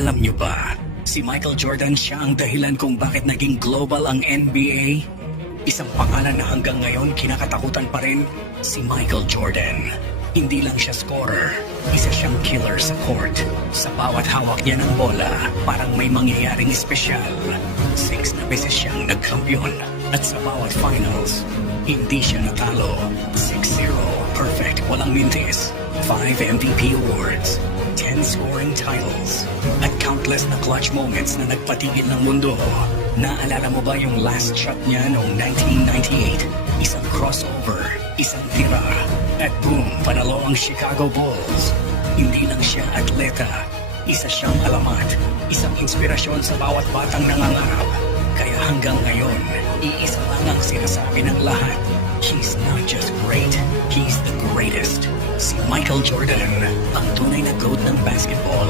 Alam niyo ba, si Michael Jordan siya ang dahilan kung bakit naging global ang NBA? Isang pangalan na hanggang ngayon kinakatakutan pa rin, si Michael Jordan. Hindi lang siya scorer, isa siyang killer sa court. Sa bawat hawak niya ng bola, parang may mangyayaring espesyal. 6 na beses siyang nagkampiyon at sa bawat finals, hindi siya natalo. 6-0, perfect, walang mintis. 5 MVP awards, 10 scoring titles, at countless na clutch moments na nagpatigil ng mundo. Naalala mo ba yung last shot niya noong 1998? Isang crossover, isang tira, at boom, panalo ang Chicago Bulls. Hindi lang siya atleta, isa siyang alamat, isang inspirasyon sa bawat batang nangangarap. Kaya hanggang ngayon, iisa lang ang sinasabi ng lahat. He's not just great, he's the greatest. Si Michael Jordan, ang tunay na GOAT ng basketball.